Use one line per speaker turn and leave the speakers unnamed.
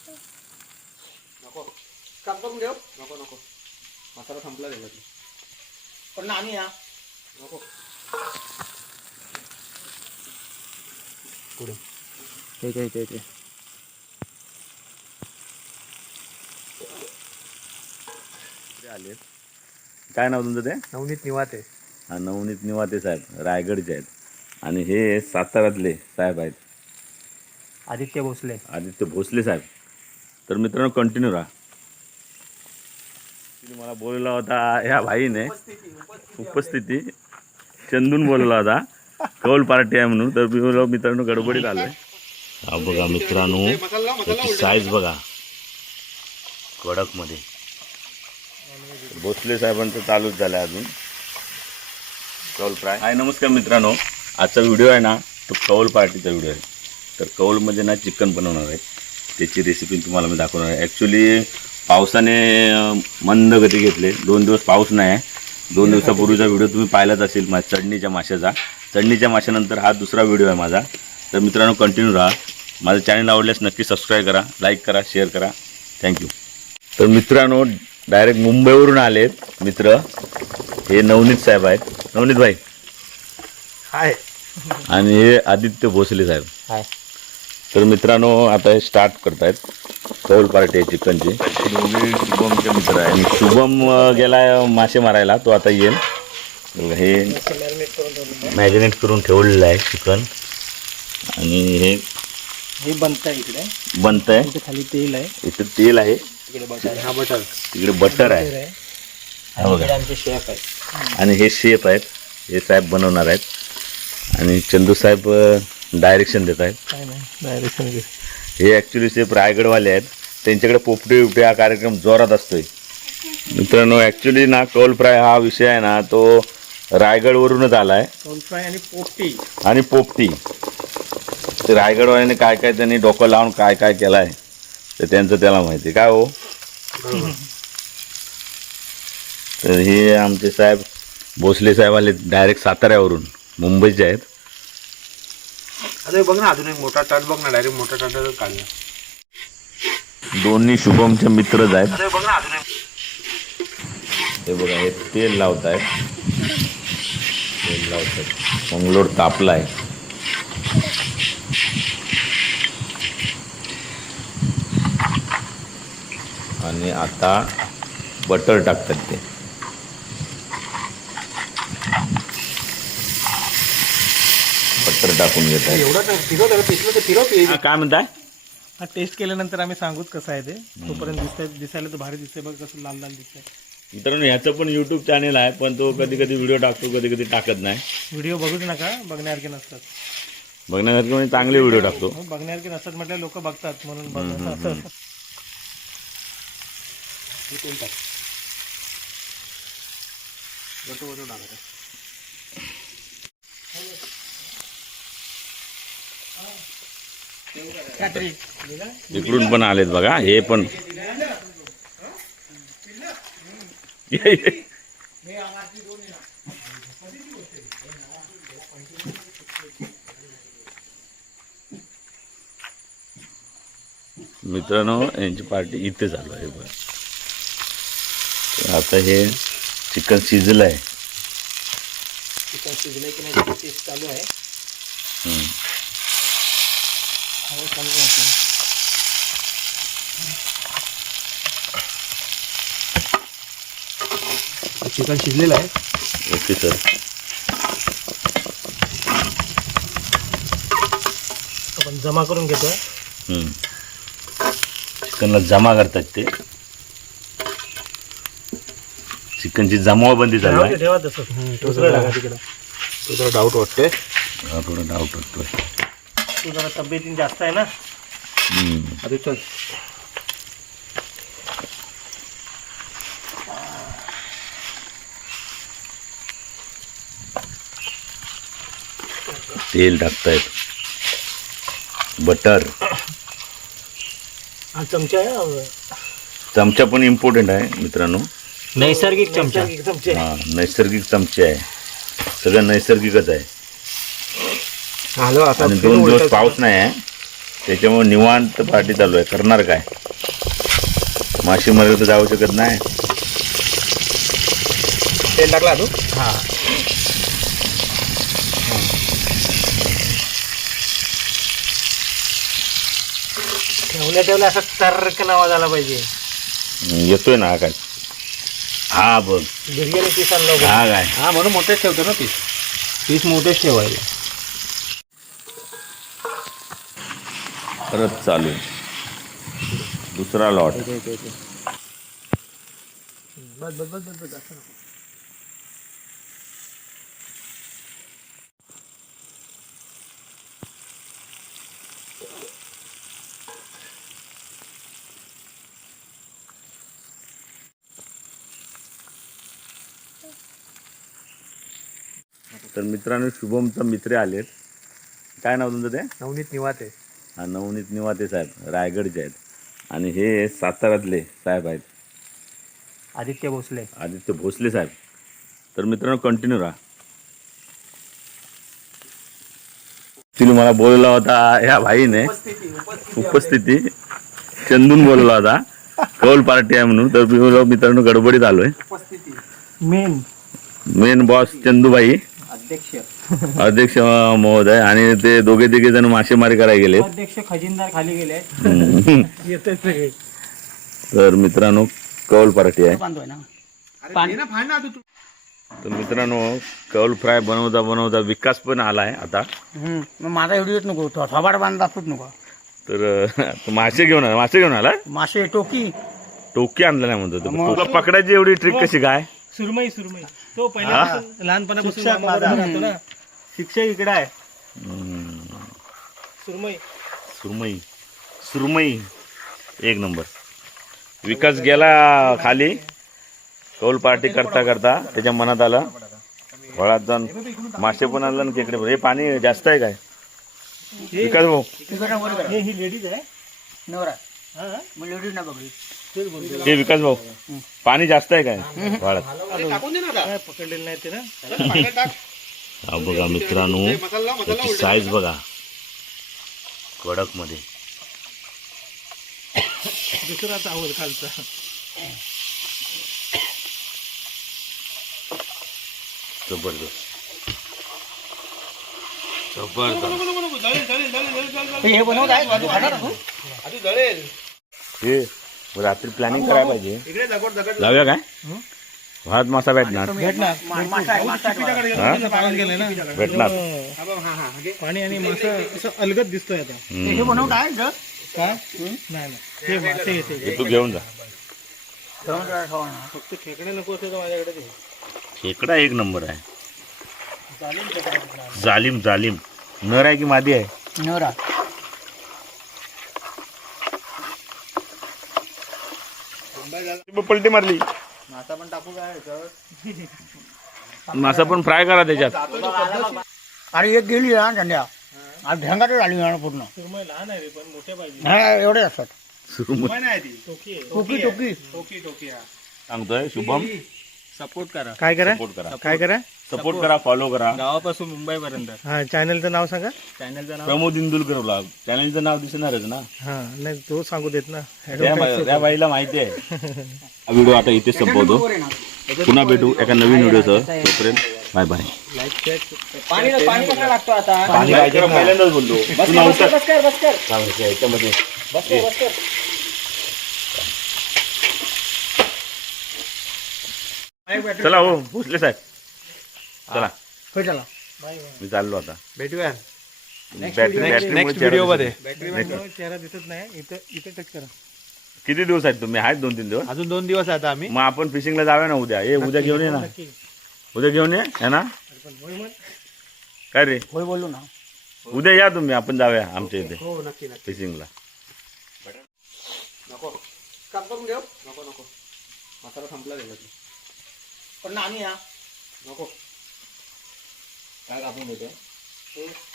नको काम करून देऊ. नको नको मसाला संपला त्याच्यात. पण आणि या नको पुढे ते
आले. काय नाव तुमचं ते?
नवनीत निवाते.
हा, नवनीत निवाते साहेब रायगडचे आहेत. आणि हे साताऱ्यातले साहेब आहेत,
आदित्य भोसले.
आदित्य भोसले साहेब. तर मित्रांनो कंटिन्यू राहा. तिने मला बोलला होता ह्या भाईने उपस्थिती चंदून बोलला होता कौल पार्टी आहे म्हणून. तर मी बोललो मित्रांनो गडबडीत आलोय. हा बघा मित्रांनो त्याची साईज बघा कडक मध्ये. भोसले साहेबांचं चालूच झालं अजून कौल फ्राय. हाय नमस्कार मित्रांनो, आजचा व्हिडिओ आहे ना तो कौल पार्टीचा व्हिडिओ आहे. तर कौलमध्ये ना चिकन बनवणार आहे, त्याची रेसिपी तुम्हाला मी दाखवणार आहे. ॲक्च्युली पावसाने मंद गती घेतले, 2 दिवस पाऊस नाही आहे. 2 दिवसापूर्वीचा व्हिडिओ तुम्ही पाहिलाच असेल माझ्या चढणीच्या माशाचा. चढणीच्या माशानंतर हा दुसरा व्हिडिओ आहे माझा. तर मित्रांनो कंटिन्यू राहा. माझं चॅनल आवडल्यास नक्की सबस्क्राईब करा, लाईक करा, शेअर करा. थँक्यू. तर मित्रांनो डायरेक्ट मुंबईवरून आलेत मित्र. हे नवनीत साहेब आहेत, नवनीत भाई.
हाय.
आणि हे आदित्य भोसले साहेब.
हाय.
तर मित्रांनो आता हे स्टार्ट करतायत कौल पार्टी आहे चिकनची. दोन्ही शुभमचे मित्र आहे. आणि शुभम गेलाय मासे मारायला, तो आता येईल. हे मॅरिनेट करून ठेवलेलं आहे चिकन. आणि हे
बनतंय इकडे,
बनतंय.
खाली तेल आहे,
इथे तेल आहे,
इकडे बटर. हा बटर,
तिकडे बटर आहे. हा बघा.
आमचे शेफ आहेत.
आणि हे शेफ आहेत, हे साहेब बनवणार आहेत. आणि चंदू साहेब डायरेक्शन देत आहेत.
काय नाही डायरेक्शन.
हे ॲक्च्युली शेफ रायगडवाले आहेत, त्यांच्याकडे पोपटे बिपटे हा कार्यक्रम जोरात असतोय. मित्रांनो ॲक्च्युली ना कौल फ्राय हा विषय आहे ना तो रायगडवरूनच आला आहे.
कौल फ्राय आणि पोपटी.
आणि पोपटी ते रायगडवाल्याने काय काय त्यांनी डोकं लावून काय काय केलं आहे ते त्यांचं त्याला माहिती काय हो. तर हे आमचे साहेब भोसले साहेब आले डायरेक्ट साताऱ्यावरून, मुंबईचे आहेत.
अरे बघ ना, अजून एक मोठा ताट बघ ना, डायरेक्ट मोठा ताट काढला.
दोन्ही शुभमचे मित्रच आहेत.
अरे बघ ना, अजून एक.
हे बघा हे तेल लावत आहेत, तेल लावत आहेत. मंगलोर तापला आहे. आणि आता बटर टाकतात ते. बटर टाकून घेत आहे.
एवढं फिरव पिसलं तर फिरव.
काय म्हणताय?
हा टेस्ट केल्यानंतर आम्ही सांगूच कसं आहे ते. तोपर्यंत दिसायला तर भारी दिसतंय बघ, कसं लाल लाल दिसतंय.
मित्रांनो ह्याचं पण यूट्यूब चॅनेल आहे, पण तो कधी कधी व्हिडिओ टाकतो, कधी कधी टाकत नाही.
व्हिडिओ बघूच नका, बघण्यासारखे नसतात.
बघण्यासारखे म्हणजे चांगले व्हिडिओ टाकतो.
बघण्यासारखे नसतात म्हटलं, लोक बघतात म्हणून बघतात.
इकडून पण आलेत बघा, हे पण. मित्रांनो यांची पार्टी इथे चालू आहे बघा. आता हे चिकन शिजलं आहे.
चिकन शिजलंय की नाही टेस्ट चालू आहे. चिकन शिजलेलं आहे.
Okay sir.
आपण जमा करून घेतोय.
चिकनला जमा करतात ते. चिकनची जमावबंदी चालू आहे.
ठेवा तसं. तुझा डाऊट वाटते.
हा थोडा डाऊट वाटतोय.
तू जरा तब्येतीने जास्त आहे ना. अरे चल.
तेल टाकतायत, बटर.
हा चमचा आहे.
चमचा पण इम्पॉर्टंट आहे मित्रांनो.
नैसर्गिक चमचा.
हा नैसर्गिक चमचे आहे, सगळं नैसर्गिकच आहे. आणि 2 दिवस पाऊस नाही आहे, त्याच्यामुळे निवांत पार्टी चालू आहे. करणार काय, मासेमारी तर जाऊ शकत नाही.
तेल टाकला तू?
हा ठेवल्या असं टर्कन आवाज आला पाहिजे.
येतोय ना हा काय, हा बघ
बिर्याणी पीस आणलं
हा काय,
हा म्हणून मोठेच ठेवतो ना पीस.
पीस मोठेच ठेवायला.
परत चालू आहे. दुसरा लॉट.
बस बस बस बस बस असं नको.
तर मित्रांनो, शुभमचा मित्र आलेत. काय नाव तुमचं ते?
नवनीत निवाते.
हा, नवनीत निवाते साहेब रायगडचे आहेत. आणि हे साताऱ्यातले साहेब आहेत,
आदित्य भोसले.
आदित्य भोसले साहेब. तर मित्रांनो, कंटिन्यू राहा. ॲक्च्युली मला बोलवला होता ह्या भाईने, उपस्थिती चंदून बोलवला होता कौल पार्टी आहे म्हणून. तर मी बोललो मित्रांनो गडबडीत आलोय. मेन बॉस चंदूबाई, अध्यक्ष महोदय, आणि ते दोघे तिघे जण मासेमारी करायला गेले.
अध्यक्ष खजिनदार खाली गेले. येते सगळे.
तर मित्रांनो, कौल पार्टी आहे. तर मित्रांनो, कौल फ्राय बनवता बनवता विकास पण आलाय आता.
माझा व्हिडिओ येत नको, थोबाड बांधला दाखवत नको.
तर मासे घेऊन आला.
मासे टोकी
टोकी आणला नाही म्हणतो. तुला पकडायची एवढी ट्रिक कशी काय?
सुरमई तो पहिल्यापासून लहानपणापासून राहतो ना. शिक्षक इकडे आहे.
सुरमई एक नंबर. विकास गेला खाली कौल पार्टी करता करता. त्याच्या मनात आलं वळात जाऊन मासे पण आणलं. खेकडे पण. हे पाणी जास्त आहे काय विकास भाऊ?
ही लेडीज आहे नवरा. लेडीज ना बघ.
हे विकास भाऊ, पाणी जास्त आहे काय वळात?
पकडलेलं नाही ते ना.
हा बघा मित्रांनो, त्याची साईज बघा, कडक मध्ये.
दुसराच आवड खालचा.
जबरदस्त.
हे बनवत आहे
हे रात्री प्लॅनिंग करायला पाहिजे. जाऊया काय? भात मासा भेटणार. भेटणार.
पाणी आणि मासा असं अलगद दिसतोय आता. हे बनवत आहे नाही.
हे तू घेऊन जा.
फक्त खेकडे नको असेल तर माझ्याकडे दे.
खेकडा एक नंबर आहे. जालिम नर आहे की मादी आहे?
नवरा.
पलटी मारली.
मासा पण टाकू काय?
मासा पण फ्राय करा त्याच्यात.
अरे एक गेली ना धंद्या. आज ढंगाच झाली ना पूर्ण. लहान आहे पण मोठ्या पाहिजे. एवढे असतात. टोकी.
सांगतोय शुभम,
सपोर्ट करा. काय करा?
सपोर्ट करा, फॉलो करा.
गावापासून मुंबई पर्यंत. हा, चॅनलचं नाव सांगा. चॅनलचं नाव
प्रमोद इंदुलकर ब्लॉग. चॅनलचं नाव दिसणारच ना.
हा, नाही तो सांगू देत ना.
त्या बाईला माहिती आहे. हा व्हिडिओ आता इथे संपवतो. पुन्हा भेटू एका नवीन व्हिडिओसह. तोपर्यंत बाय बाय.
पाणी कसं लागतो आता?
पाणी पहिल्यांदाच बोललो.
ह्याच्यामध्ये
चला हो भोसले साहेब, चला.
चला
मी चाललो आता.
भेटूया
नेक्स्ट
व्हिडिओ मध्ये.
चेहरा दिसत नाही. इथे टच करा.
किती दिवस आहेत तुम्ही? आहेत 2-3 दिवस.
अजून 2 दिवस आता आम्ही.
मग आपण फिशिंगला जाऊया ना उद्या. उद्या घेऊन ये ना. उद्या घेऊन ये ना. काय रे?
होय बोललो ना.
उद्या या तुम्ही, आपण जाऊया आमच्या इथे
हो नक्की.
फिशिंगला.
नको कापून घेऊ. नको मसाला संपला त्याच्यात. पण आम्ही नको काय कापून घेतो.